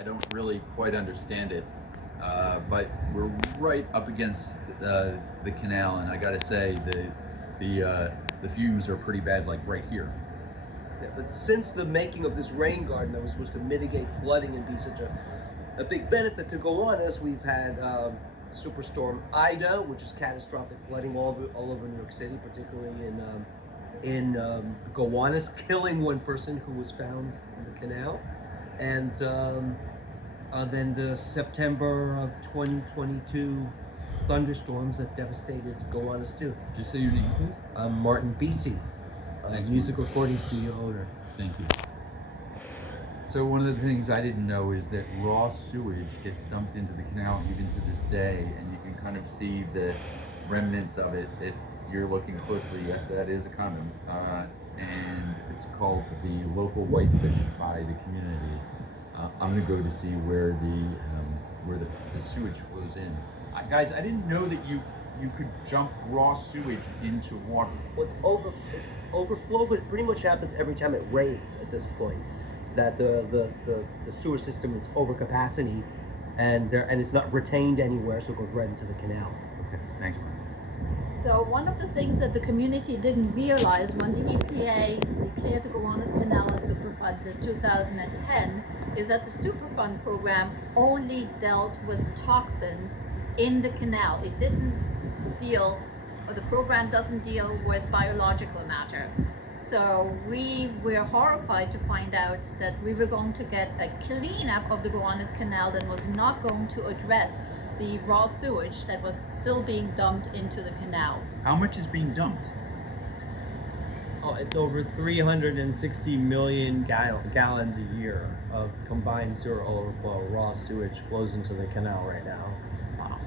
I don't really quite understand it. But we're right up against the canal, and I gotta say the fumes are pretty bad, like right here. Yeah, but since the making of this rain garden that was supposed to mitigate flooding and be such a big benefit to Gowanus, we've had Superstorm Ida, which is catastrophic flooding all over New York City, particularly in Gowanus, killing one person who was found in the canal, and then the September of 2022 thunderstorms that devastated Gowanus too. Just say your name, please. I'm Martin BC, Thanks, music recording studio owner. Thank you. So one of the things I didn't know is that raw sewage gets dumped into the canal even to this day, and you can kind of see the remnants of it if you're looking closely. Yes, that is a condom, and it's called the local whitefish by the community. I'm gonna go to see where the sewage flows in. Guys, I didn't know that you could jump raw sewage into water. Well, it's overflow, but it pretty much happens every time it rains at this point. That the sewer system is over capacity, and it's not retained anywhere, so it goes right into the canal. Okay, thanks, Mark. So one of the things that the community didn't realize when the EPA declared the Gowanus Canal as Superfund in 2010 is that the Superfund program only dealt with toxins in the canal. It didn't deal, or the program doesn't deal with biological matter. So we were horrified to find out that we were going to get a cleanup of the Gowanus Canal that was not going to address the raw sewage that was still being dumped into the canal. How much is being dumped? Oh, it's over 360 million gallons a year of combined sewer overflow. Raw sewage flows into the canal right now. Wow.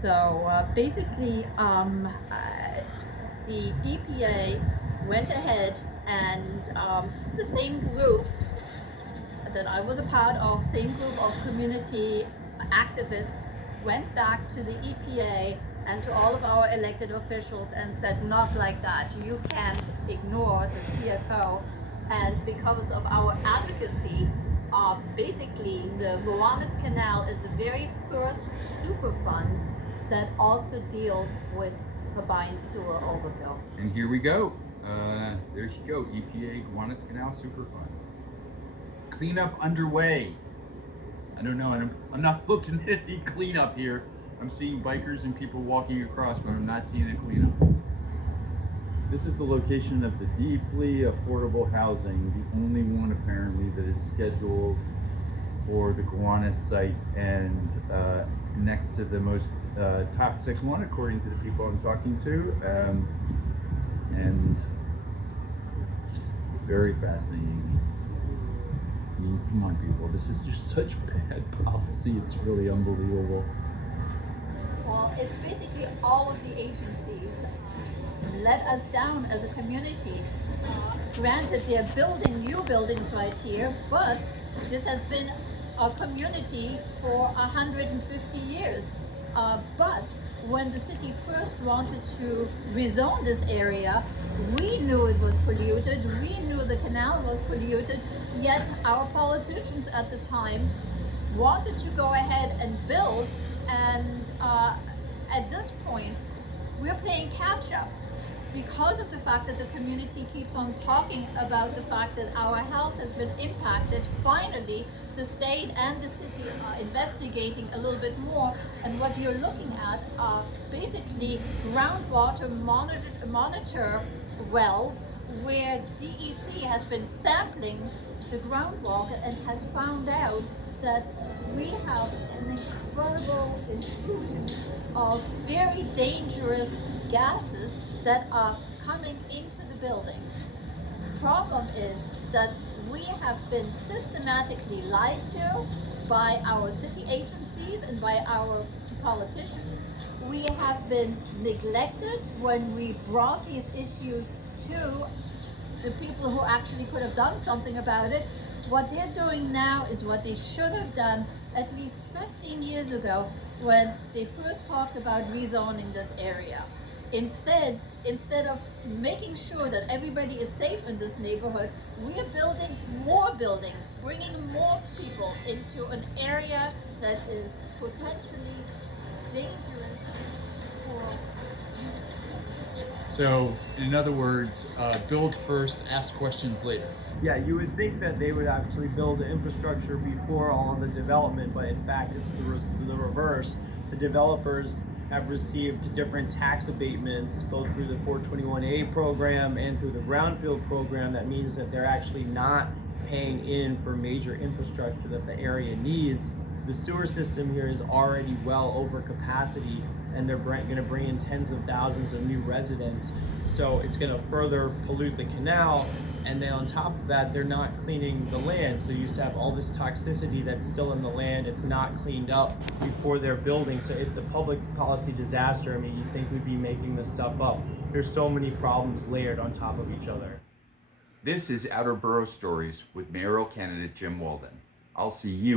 So basically, the EPA went ahead and the same group that I was a part of, same group of community activists, went back to the EPA and to all of our elected officials and said, not like that. You can't ignore the CSO. And because of our advocacy of basically the Gowanus Canal is the very first Superfund that also deals with combined sewer overfill. And here we go. There you go, EPA Gowanus Canal Superfund. Cleanup underway. I don't know, I'm not looking at any cleanup here. I'm seeing bikers and people walking across, but I'm not seeing a cleanup. This is the location of the deeply affordable housing, the only one apparently that is scheduled for the Gowanus site, and next to the most toxic one, according to the people I'm talking to. And very fascinating. I mean, come on, people. This is just such bad policy. It's really unbelievable. Well, it's basically all of the agencies let us down as a community. Granted, they're building new buildings right here, but this has been a community for 150 years. But when the city first wanted to rezone this area, we knew it was polluted, we knew the canal was polluted, yet our politicians at the time wanted to go ahead and build, and at this point, we're playing catch up because of the fact that the community keeps on talking about the fact that our health has been impacted. Finally, the state and the city are investigating a little bit more, and what you're looking at are basically groundwater monitor wells where DEC has been sampling the groundwater and has found out that we have an incredible intrusion of very dangerous gases that are coming into the buildings. Problem is that we have been systematically lied to by our city agencies and by our politicians. We have been neglected when we brought these issues to the people who actually could have done something about it. What they're doing now is what they should have done at least 15 years ago when they first talked about rezoning this area. Instead of making sure that everybody is safe in this neighborhood, we are building more building bringing more people into an area that is potentially dangerous for. So, in other words, build first, ask questions later. Yeah, you would think that they would actually build the infrastructure before all of the development, but in fact, it's the reverse. The developers have received different tax abatements, both through the 421A program and through the brownfield program. That means that they're actually not paying in for major infrastructure that the area needs. The sewer system here is already well over capacity, and they're going to bring in tens of thousands of new residents. So it's going to further pollute the canal. And then on top of that, they're not cleaning the land. So you used to have all this toxicity that's still in the land. It's not cleaned up before they're building. So it's a public policy disaster. I mean, you'd think we'd be making this stuff up. There's so many problems layered on top of each other. This is Outer Borough Stories with mayoral candidate Jim Walden. I'll see you